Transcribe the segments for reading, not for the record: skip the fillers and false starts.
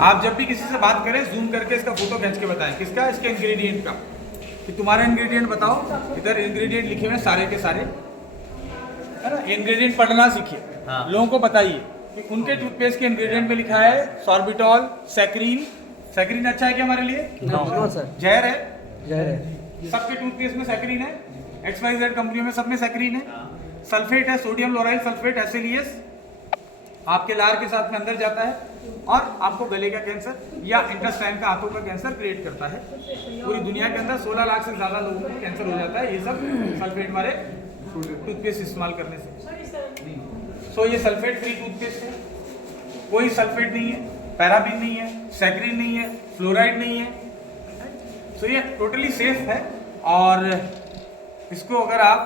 आप जब भी किसी से बात करें जूम करके इसका फोटो खींच के बताएं किसका, इसके इंग्रेडिएंट का, कि तुम्हारा इंग्रेडिएंट बताओ। इधर इंग्रेडिएंट लिखे हुए सारे के सारे, है ना। इंग्रेडिएंट पढ़ना सीखिए, लोगों को बताइए कि उनके टूथपेस्ट के इंग्रेडिएंट में लिखा है सॉर्बिटॉल, सैक्रीन। सैक्रीन अच्छा है क्या हमारे लिए? नो सर, जहर है। जहर है। सबके टूथपेस्ट में सैक्रीन है, XYZ कंपनियों में सब में सैक्रीन है। सल्फेट है, सोडियम लोराइल सल्फेट, SLES, आपके लार के साथ में अंदर जाता है और आपको गले का कैंसर या इंटेस्टाइन का, आंतों का कैंसर क्रिएट करता है। पूरी दुनिया के अंदर 16 लाख से ज़्यादा लोगों को कैंसर हो जाता है ये सब सल्फेट वाले टूथपेस्ट इस्तेमाल करने से। सो ये सल्फेट फ्री टूथपेस्ट है, कोई सल्फेट नहीं है, पैराबिन नहीं है, सैक्रीन नहीं है, फ्लोराइड नहीं है। सो ये टोटली सेफ है और इसको अगर आप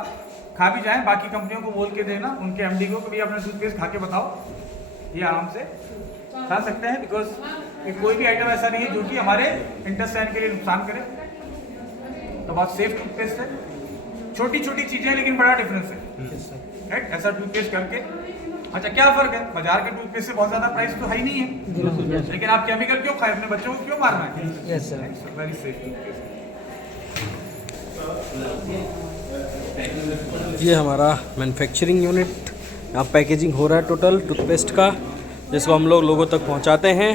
खा भी जाएं, बाकी कंपनियों को बोल के देना, उनके MD को कभी अपना टूथपेस्ट खा के बताओ, ये आराम से खा सकते हैं। बिकॉज कोई भी आइटम ऐसा नहीं है जो कि हमारे इंटेस्टाइन के लिए नुकसान करे। तो बहुत सेफ टूथपेस्ट है, छोटी छोटी चीजें लेकिन बड़ा डिफरेंस है, राइट। ऐसा टूथपेस्ट करके अच्छा क्या फर्क है, बाजार के टूथपेस्ट से बहुत ज्यादा प्राइस तो है ही नहीं है, लेकिन आप केमिकल क्यों खाए, अपने बच्चों को क्यों मारना है? Yes sir, very safe toothpaste. ये हमारा मैन्युफैक्चरिंग यूनिट, यहाँ पैकेजिंग हो रहा है टोटल टूथपेस्ट का, जिसको हम लोग लोगों तक पहुँचाते हैं।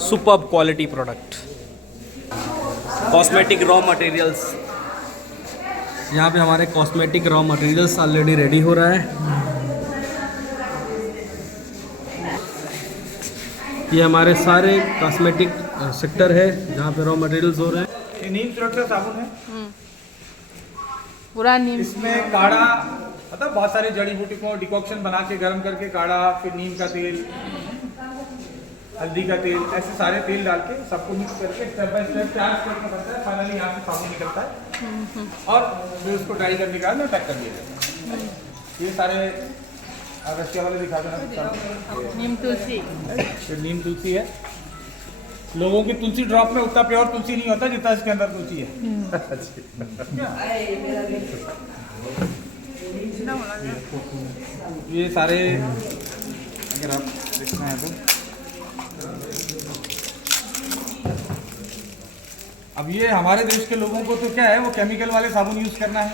Superb quality product, cosmetic raw materials, यहाँ पे हमारे cosmetic raw materials already ready हो रहा है। ये हमारे सारे कॉस्मेटिक सेक्टर है जहाँ पे रॉ मटेरियल्स हो रहे हैं। ये नीम तुलसी का साबुन है, पूरा नीम, इसमें काढ़ा, मतलब बहुत सारी जड़ी बूटी को डिकॉक्शन बना के गर्म करके काढ़ा, फिर नीम का तेल, हल्दी का तेल, ऐसे सारे तेल डाल के सबको मिक्स करके स्टेप बाय स्टेप 4 स्टेप में बनता है। फाइनली यहाँ से साबुन निकलता है और फिर उसको ड्राई करने के बाद में पैक कर दिया जाता है। ये सारे रशिया वाले दिखा देना, नीम तुलसी, फिर नीम तुलसी है। लोगों की तुलसी ड्रॉप में उतना प्योर तुलसी नहीं होता जितना इसके अंदर तुलसी है। ये सारे अगर आप देखना है तो अब ये हमारे देश के लोगों को तो क्या है, वो केमिकल वाले साबुन यूज करना है,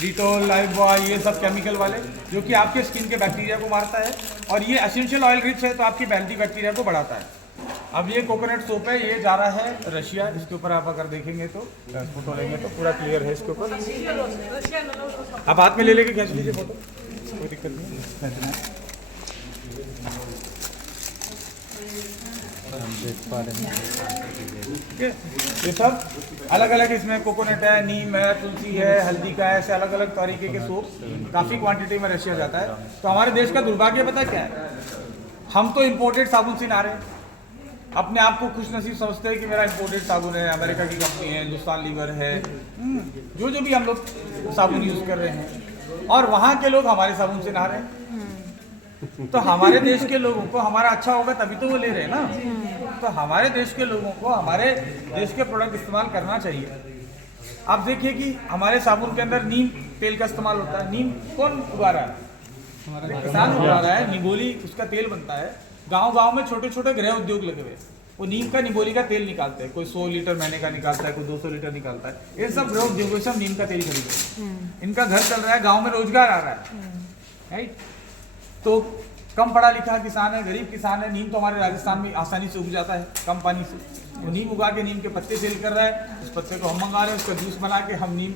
डिटोल, लाइफबॉय, ये सब केमिकल वाले जो कि आपके स्किन के बैक्टीरिया को मारता है। और ये एसेंशियल ऑयल रिच है तो आपकी एंटी बैक्टीरिया को बढ़ाता है। अब ये कोकोनट सोप है, ये जा रहा है रशिया। इसके ऊपर आप अगर देखेंगे तो फोटो लेंगे तो पूरा क्लियर है इसके ऊपर। आप हाथ में ले लेके खींच लीजिए फोटो, कोई दिक्कत नहीं। हम देख पा रहे हैं, ठीक है। ये सब अलग अलग, इसमें कोकोनट है, नीम है, तुलसी है, हल्दी का है, ऐसे अलग अलग तरीके के सोप काफ़ी क्वांटिटी में रशिया जाता है। तो हमारे देश का दुर्भाग्य पता क्या है, हम तो इम्पोर्टेड साबुन से ना रहे, अपने आप को खुशनसीब समझते हैं कि मेरा इम्पोर्टेड साबुन है, अमेरिका की कंपनी है, हिंदुस्तान लीवर है, जो भी हम लोग साबुन यूज़ कर रहे हैं, और वहाँ के लोग हमारे साबुन से नहा रहे हैं। तो हमारे देश के लोगों को हमारा अच्छा होगा तभी तो वो ले रहे हैं ना। तो हमारे देश के लोगों को हमारे देश के प्रोडक्ट इस्तेमाल करना चाहिए। आप देखिए कि हमारे साबुन के अंदर नीम तेल का इस्तेमाल होता है। नीम कौन उगा रहा है? हमारा किसान उगा रहा है। निगोली उसका तेल बनता है। गांव-गांव में छोटे-छोटे गृह उद्योग लगे हुए, वो नीम का निगोली का तेल निकालते हैं। कोई 100 लीटर महीने का निकालता है, कोई 200 लीटर निकालता है। ये सब गृह उद्योगों से नीम का तेल खरीदते हैं। इनका घर चल रहा है, गाँव में रोजगार आ रहा है, राइट। तो कम पढ़ा लिखा किसान है, गरीब किसान है। नीम तो हमारे राजस्थान में आसानी से उग जाता है कम पानी से। वो नीम उगा के नीम के पत्ते सेल कर रहा है। उस पत्ते को हम मंगा रहे हैं, उसका जूस बना के हम नीम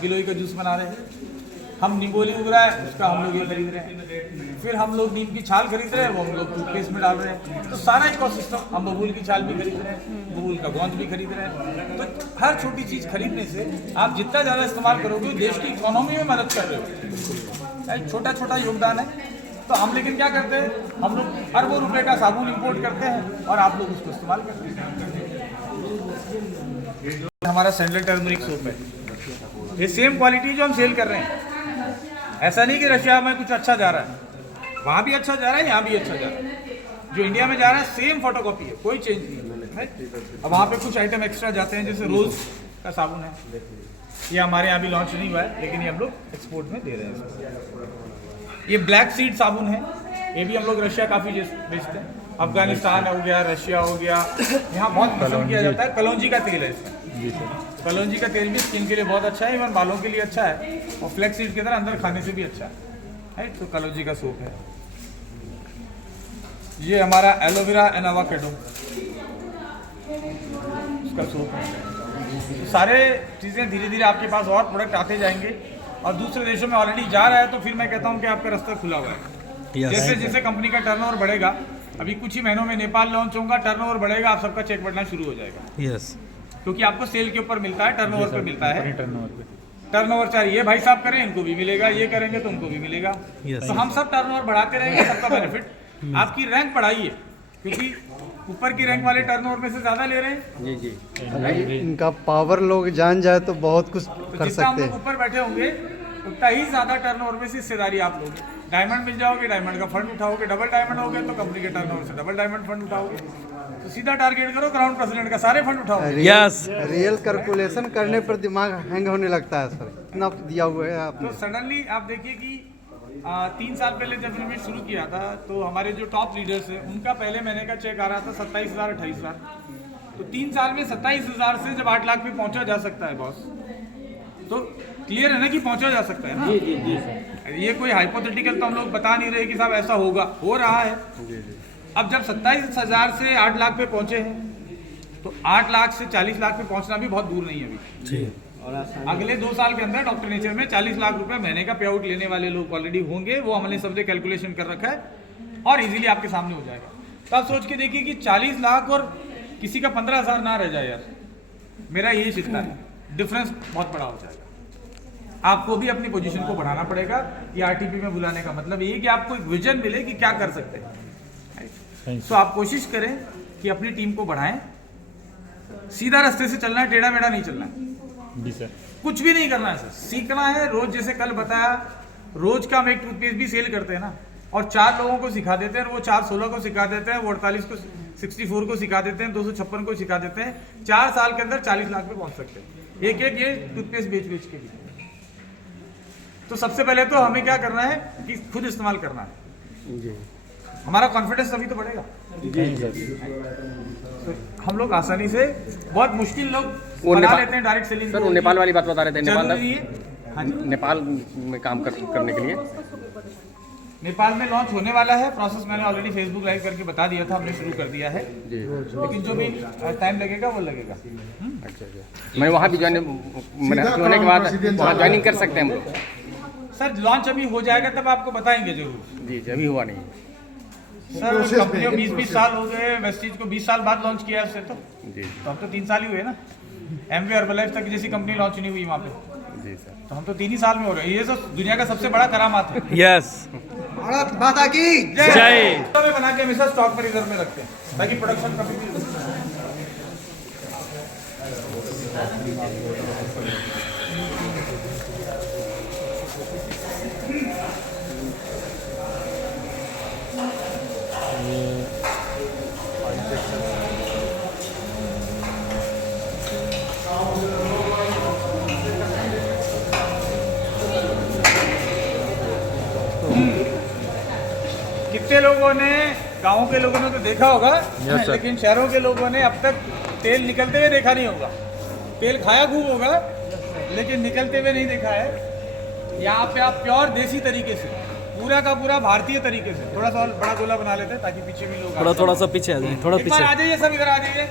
गिलोई का जूस बना रहे हैं। हम निगोली उग रहा है, उसका हम लोग ये खरीद रहे हैं। फिर हम लोग नीम की छाल खरीद रहे हैं, वो हम लोग टूथपेस्ट में डाल रहे हैं। तो सारा इकोसिस्टम, हम बबूल की छाल भी खरीद रहे हैं, बबूल का गोंद भी खरीद रहे हैं। तो हर छोटी चीज़ खरीदने से आप जितना ज़्यादा इस्तेमाल करोगे देश की इकोनॉमी में मदद कर रहे हो। छोटा छोटा योगदान है। तो हम लेकिन क्या करते हैं, हम लोग अरबों रुपए का साबुन इंपोर्ट करते हैं और आप लोग उसको इस्तेमाल करते हैं। हमारा सैंडल टर्मरिक सोप है, ये सेम क्वालिटी जो हम सेल कर रहे हैं। ऐसा नहीं कि रशिया में कुछ अच्छा जा रहा है, वहाँ भी अच्छा जा रहा है, यहाँ भी अच्छा जा रहा है। जो इंडिया में जा रहा है सेम फोटोकॉपी है, कोई चेंज नहीं है। अब वहाँ पे कुछ आइटम एक्स्ट्रा जाते हैं, जैसे रोज का साबुन है, ये हमारे यहाँ भी लॉन्च नहीं हुआ है, लेकिन ये हम लोग एक्सपोर्ट में दे रहे हैं। ये ब्लैक सीड साबुन है, ये भी हम लोग रशिया काफ़ी बेचते हैं। अफगानिस्तान हो गया, रशिया हो गया, यहाँ बहुत पसंद किया जाता है। कलौंजी का तेल है इसमें। जी सर। कलौंजी का तेल भी स्किन के लिए बहुत अच्छा है, इवन बालों के लिए अच्छा है, और फ्लैक्स सीड के तरह अंदर खाने से भी अच्छा है। राइट, तो कलौंजी का सूप है। ये हमारा एलोवेरा एंड एवोकाडो उसका सूप है। तो सारे चीज़ें धीरे धीरे आपके पास और प्रोडक्ट आते जाएंगे, और दूसरे देशों में ऑलरेडी जा रहा है, तो फिर मैं कहता हूँ कि आपका रास्ता खुला हुआ है। जैसे जैसे कंपनी का टर्नओवर बढ़ेगा, अभी कुछ ही महीनों में नेपाल लॉन्च होगा, टर्नओवर बढ़ेगा, आप सबका चेक बढ़ना शुरू हो जाएगा। यस, क्योंकि आपको सेल के ऊपर मिलता है, टर्नओवर पे मिलता है। टर्नओवर पे टर्नओवर चाहिए भाई साहब करें, इनको भी मिलेगा, ये करेंगे तो उनको भी मिलेगा। Yes. तो हम सब टर्नओवर बढ़ाते रहेंगे, सबका बेनिफिट। आपकी रैंक बढ़ाइए, क्योंकि ऊपर की रैंक वाले टर्नओवर में से ज्यादा ले रहे हैं। जी जी, इनका पावर लोग जान जाए तो बहुत कुछ तो कर जितना हम सकते लोग हैं। ऊपर बैठे होंगे, उतना ही ज्यादा टर्नओवर में से हिस्सेदारी आप लोगे। डायमंड मिल जाओगे, डायमंड का फंड उठाओगे, डबल डायमंड हो गए तो कंपनी के टर्नओवर से डबल डायमंड फंड उठाओगे। तो सीधा टारगेट करो, ग्राउंड प्रेसिडेंट का सारे फंड उठाओ। यस, रियल कैलकुलेशन करने पर दिमाग हैंग होने लगता है सर, इतना दिया हुआ है आपने। तो सडनली आप देखिए कि 3 साल पहले जब हमने शुरू किया था, तो हमारे जो टॉप लीडर्स हैं, उनका पहले महीने का चेक आ रहा था 27,000 28,000। तो 3 साल में 27,000 से जब 8 लाख पे पहुंचा जा सकता है बॉस, तो क्लियर है ना कि पहुंचा जा सकता है ना। जी जी जी। ये कोई हाइपोथेटिकल तो हम लोग बता नहीं रहे कि साहब ऐसा होगा, हो रहा है। अब जब 27,000 से 8 लाख पे पहुंचे हैं, तो 8 लाख से 40 लाख पे पहुंचना भी बहुत दूर नहीं है अभी। अगले 2 साल के अंदर डॉक्टर नेचर में 40 लाख रुपए महीने का पे आउट लेने वाले लोग ऑलरेडी होंगे। वो हमने सबसे कैलकुलेशन कर रखा है, और इजीली आपके सामने हो जाएगा। तो आप सोच के देखिए कि 40 लाख और किसी का 15,000 ना रह जाए यार, मेरा यही चिंता है। डिफरेंस बहुत बड़ा हो जाएगा। आपको भी अपनी पोजीशन को बढ़ाना पड़ेगा। ये आरटीपी में बुलाने का मतलब ये कि आपको एक विजन मिले कि क्या कर सकते हैं। तो आप कोशिश करें कि अपनी टीम को बढ़ाएं, सीधा रास्ते से चलना है, टेढ़ा मेढ़ा नहीं चलना है। जी सर। कुछ भी नहीं करना है सर, सीखना है। रोज जैसे कल बताया, रोज का हम एक टूथपेस्ट भी सेल करते हैं ना, और 4 लोगों को सिखा देते हैं, वो 4 16 को सिखा देते हैं, वो 48 को 64 को सिखा देते हैं, 256 को सिखा देते हैं। 4 साल के अंदर 40 लाख पे पहुंच सकते हैं, एक एक ये टूथपेस्ट बेच बेच के भी। तो सबसे पहले तो हमें क्या करना है कि खुद इस्तेमाल करना है। हमारा कॉन्फिडेंस तभी तो बढ़ेगा। तो हम लोग आसानी से, बहुत मुश्किल लोग बना लेते हैं डायरेक्ट सेलिंग। सर, वो नेपाल वाली बात बता रहे थे। नेपाल जरूरी है। हाँ जी, नेपाल में काम करने के लिए नेपाल में लॉन्च होने वाला है। प्रोसेस मैंने ऑलरेडी फेसबुक लाइव करके बता दिया था, हमने शुरू कर दिया है। लेकिन जो भी टाइम लगेगा वो लगेगा। अच्छा। मैं वहाँ भी ज्वाइन होने के बाद वहाँ ज्वाइनिंग कर सकते हैं हम लोग? सर लॉन्च अभी हो जाएगा तब आपको बताएंगे जरूर। जी, अभी हुआ नहीं। सर कंपनी को 20 साल हो गए, वेस्टीज को 20 साल बाद लॉन्च किया उससे, तो जी अब तो 3 साल ही हुए ना। एमवे हर्बलाइफ तक जैसी कंपनी लॉन्च नहीं हुई वहाँ पे, जी सर। तो हम तो 3 ही साल में हो रहे हैं। ये सब दुनिया का सबसे बड़ा करामात है। यस, भारत माता की जय। में बना के हमेशा स्टॉक पर रिजर्व में रखते हैं, ताकि प्रोडक्शन कभी भी कितने लोगों ने, गांव के लोगों ने तो देखा होगा, लेकिन शहरों के लोगों ने अब तक तेल निकलते हुए देखा नहीं होगा। तेल खाया खूब होगा, लेकिन निकलते हुए नहीं देखा है। यहाँ पे आप प्योर देसी तरीके से, पूरा का पूरा भारतीय तरीके से, थोड़ा सा और बड़ा गोला बना लेते हैं ताकि पीछे भी लोग थोड़ा सा पीछे आ जाए, थोड़ा एक बार पीछे। आ जाइए सब, इधर आ जाइए।